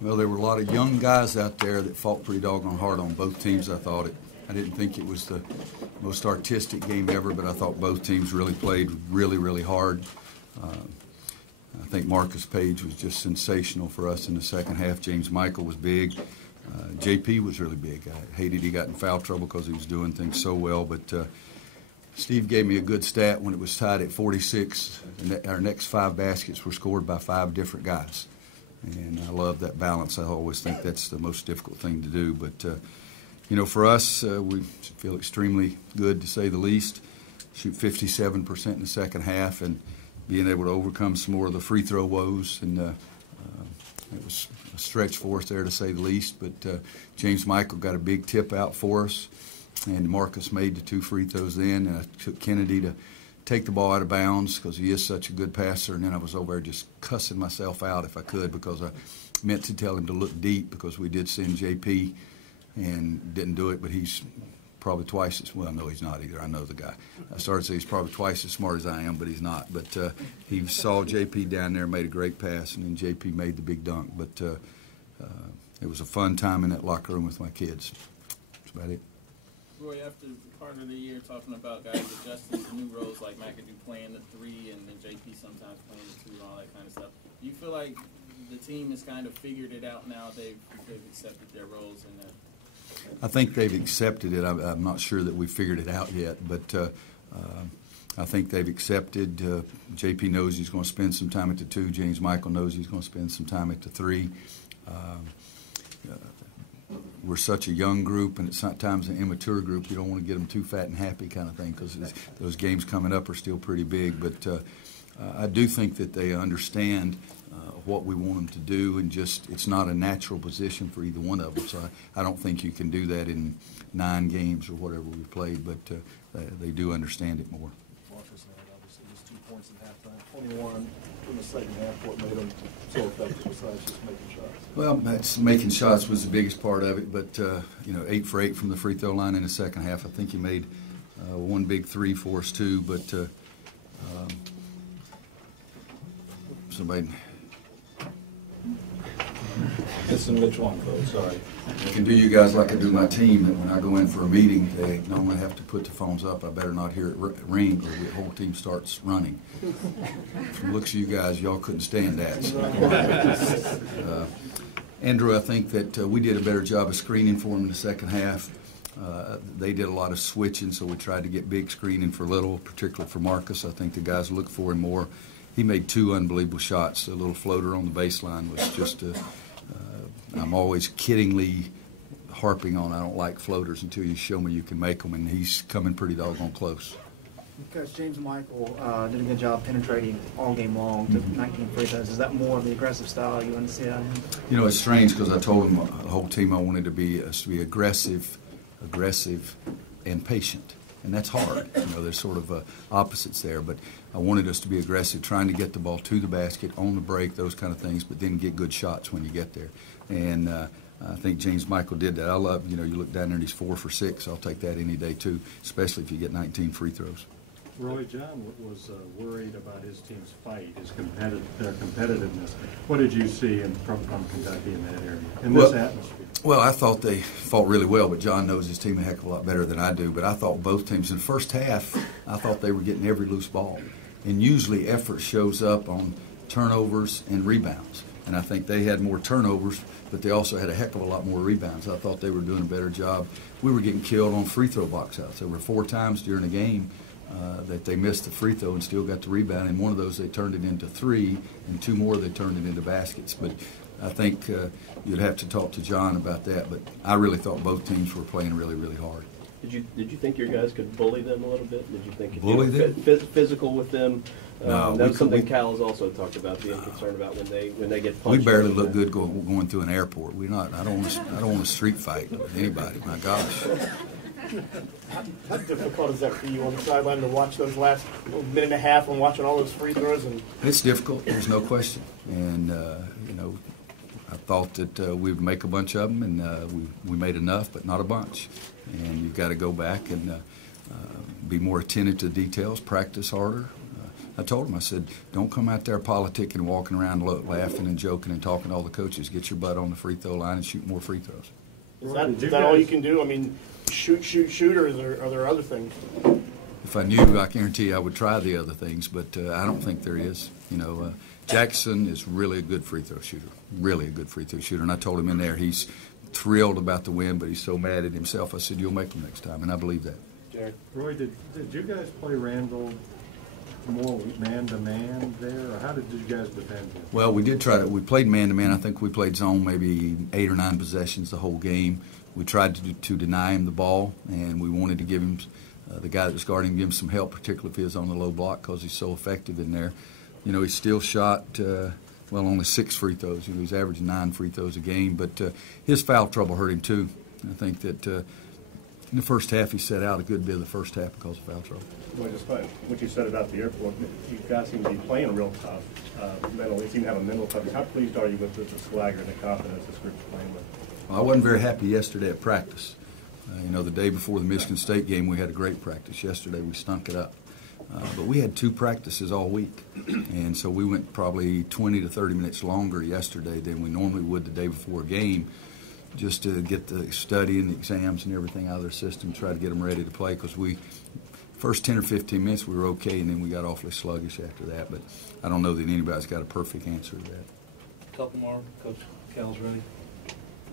Well, there were a lot of young guys out there that fought pretty doggone hard on both teams. I didn't think it was the most artistic game ever, but I thought both teams really played really hard. I think Marcus Page was just sensational for us in the second half. James Michael was big. JP was really big. I hated he got in foul trouble because he was doing things so well, but Steve gave me a good stat when it was tied at 46. And our next 5 baskets were scored by 5 different guys. And I love that balance. I always think that's the most difficult thing to do. But, you know, for us, we feel extremely good, to say the least. Shoot 57% in the second half and being able to overcome some more of the free throw woes. And it was a stretch for us there, to say the least. But James Michael got a big tip out for us. And Marcus made the 2 free throws then. And I took Kennedy to take the ball out of bounds because he is such a good passer. And then I was over there just cussing myself out if I could, because I meant to tell him to look deep, because we did send JP and didn't do it. But he's probably twice as, well, no, he's not either. I know the guy. I started to say he's probably twice as smart as I am, but he's not. But he saw JP down there, made a great pass, and then JP made the big dunk. But it was a fun time in that locker room with my kids. That's about it. Roy, after part of the year talking about guys adjusting to new roles like McAdoo playing the 3 and then JP sometimes playing the 2 and all that kind of stuff, do you feel like the team has kind of figured it out now? They've accepted their roles in that? I think they've accepted it. I'm not sure that we figured it out yet, but I think they've accepted. JP knows he's going to spend some time at the 2. James Michael knows he's going to spend some time at the 3. We're such a young group, and it's sometimes an immature group. You don't want to get them too fat and happy kind of thing, because those games coming up are still pretty big. But I do think that they understand what we want them to do, and just it's not a natural position for either one of them. So I don't think you can do that in 9 games or whatever we played, but they do understand it more. Marcus had obviously just 2 points in halftime, 21 in the second half. What made them so effective besides just making shots? Well, making shots was the biggest part of it, but you know, 8 for 8 from the free throw line in the second half. I think he made 1 big 3 for us too, but somebody. It's in Mitchell on code, sorry. I can do you guys like I do my team, that when I go in for a meeting, they normally have to put the phones up. I better not hear it ring, or the whole team starts running. From the looks of you guys, y'all couldn't stand that. So. Andrew, I think that we did a better job of screening for them in the second half. They did a lot of switching, so we tried to get big screening for little, particularly for Marcus. I think the guys looked for him more. He made 2 unbelievable shots. The little floater on the baseline was just I'm always kiddingly harping on I don't like floaters until you show me you can make them, and he's coming pretty doggone close. Coach, James Michael did a good job penetrating all game long, took 19 free throws. Is that more of the aggressive style you want to see out of him? You know, it's strange, because I told him, the whole team, I wanted to be aggressive, and patient. And that's hard. You know, there's sort of opposites there. But I wanted us to be aggressive, trying to get the ball to the basket, on the break, those kind of things, but then get good shots when you get there. And I think James Michael did that. I love, you know, you look down there and he's 4 for 6. I'll take that any day too, especially if you get 19 free throws. Roy, John was worried about his team's fight, their competitiveness. What did you see from Kentucky in that area, in this atmosphere? Well, I thought they fought really well, but John knows his team a heck of a lot better than I do. But I thought both teams in the first half, I thought they were getting every loose ball. And usually effort shows up on turnovers and rebounds. And I think they had more turnovers, but they also had a heck of a lot more rebounds. I thought they were doing a better job. We were getting killed on free throw box outs. There were 4 times during the game that they missed the free throw and still got the rebound. And one of those they turned it into 3, and 2 more they turned it into baskets. But I think you'd have to talk to John about that. But I really thought both teams were playing really hard. Did you think your guys could bully them a little bit? Did you think if bully you were them? Physical with them? No, that's something Cal has also talked about, being concerned about when they get punched. We barely look good going through an airport. We're not. I don't want to street fight with anybody. My gosh. How difficult is that for you on the sideline to watch those last minute and a half and watching all those free throws? And it's difficult. There's no question. And you know, I thought that we'd make a bunch of them, and we made enough, but not a bunch. And you've got to go back and be more attentive to details, practice harder. I told him, I said, don't come out there politicking and walking around laughing and joking and talking to all the coaches. Get your butt on the free throw line and shoot more free throws. Is that all you can do? I mean, shoot, or are there other things? If I knew, I guarantee I would try the other things, but I don't think there is. Jackson is really a good free throw shooter, really a good free throw shooter. And I told him in there he's thrilled about the win, but he's so mad at himself. I said, you'll make them next time, and I believe that. Jared. Roy, did you guys play Randall more man-to-man there, or how did you guys defend him? Well, we did try to. We played man-to-man. I think we played zone maybe 8 or 9 possessions the whole game. We tried to deny him the ball, and we wanted to give him, the guy that was guarding him, give him some help, particularly if he was on the low block, because he's so effective in there. He still shot, only 6 free throws. He's averaging 9 free throws a game, but his foul trouble hurt him too. I think that in the first half he set out a good bit of the first half because of foul trouble. Well, just what you said about the airport, you guys seem to be playing real tough. Mentally, seem to have a mental toughness. How pleased are you with the swagger and the confidence this group's playing with? Well, I wasn't very happy yesterday at practice. The day before the Michigan State game, we had a great practice. Yesterday, we stunk it up. But we had 2 practices all week, and so we went probably 20 to 30 minutes longer yesterday than we normally would the day before a game, just to get the study and the exams and everything out of their system, try to get them ready to play, because first 10 or 15 minutes we were okay, and then we got awfully sluggish after that. But I don't know that anybody's got a perfect answer to that. Couple more. Coach Cal's ready.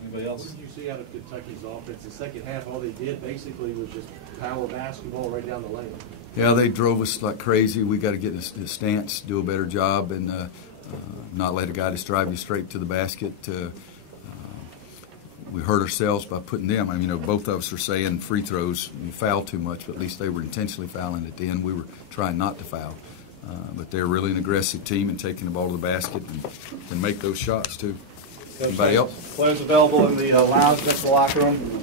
Anybody else? What did you see out of Kentucky's offense? The second half, all they did basically was just power basketball right down the lane. Yeah, they drove us like crazy. We got to get the stance, do a better job, and not let a guy just drive you straight to the basket. We hurt ourselves by putting them. Both of us are saying free throws, you foul too much, but at least they were intentionally fouling at the end. We were trying not to foul. But they're really an aggressive team and taking the ball to the basket and make those shots, too. Anybody else? Players available in the lounge, just the locker room.